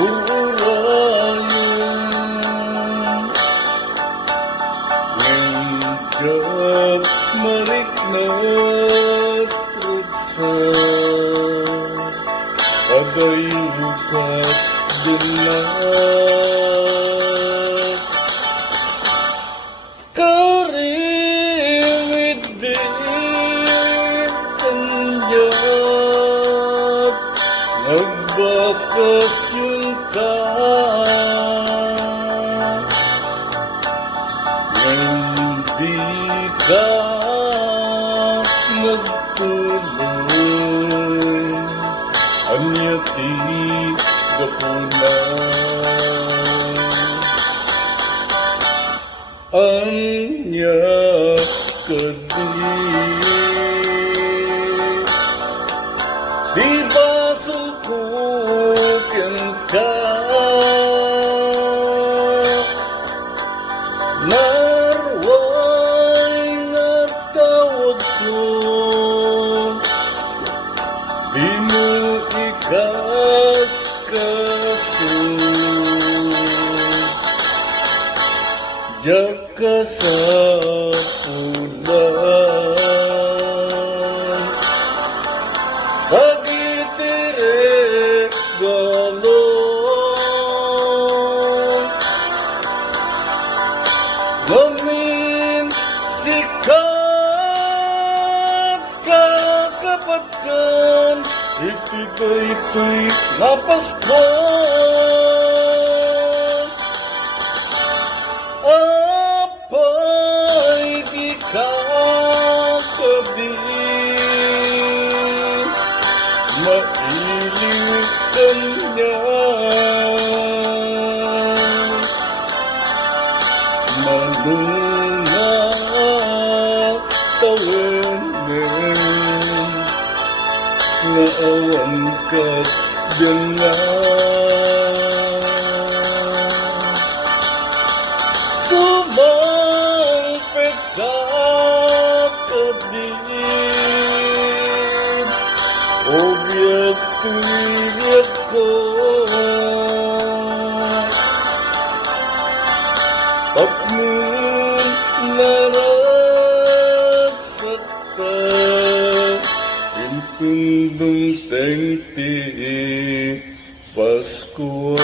uulayan. Hinggat mariknat ruksa, aday lukat dunat. Karimit din kanjat, nagbakasyon ka. Hindi ka magtuloy, anyati gapunan. Anya kadi di basungkukin ka, narway nga tawag ko, di mo ikas-kasus. Jaka sa pulan, pagitire galon, lamin sikat kakapatkan, ito'y nga Pasko. Apay di ka kabin, mailiw ka niya, manunga tawanin, naawan ka dengan. Sumangpit ka kadin, obyek-tuyek ko, takmin naragsakta, intundong tengti Pasko.